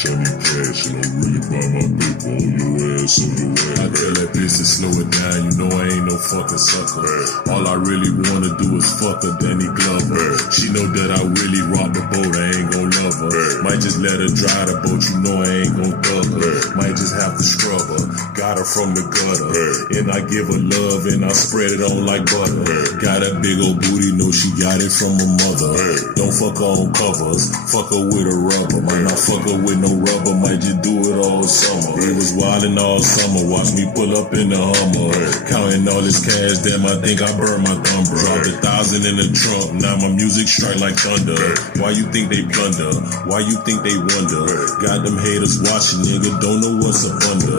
cash, I need cash, and I'm really by my paper on your ass, on your ass. I tell that bitch to slow it down, you know I ain't no fucking sucker. All I really wanna do is fuck her, Danny Glover. She know that I really rock the boat, I ain't gon' love her. Might just let her dry the boat, you know I ain't gon' thug her. Might just have to scrub her, got her from the gutter. And I give her love and I spread it on like butter. Got a big old booty, know she got it from her mother. Don't fuck her on covers, fuck her with a rubber. Might not fuck her with no rubber, might just do it all summer. We was wildin' all summer, watch me pull up in the Hummer. Counting all this cash, damn I think I burned my thumb. Dropped 1,000 in the trunk, now my music strike like thunder. Why you think they plunder? Why you think they wonder? Got them haters watching, nigga, don't know what's up under.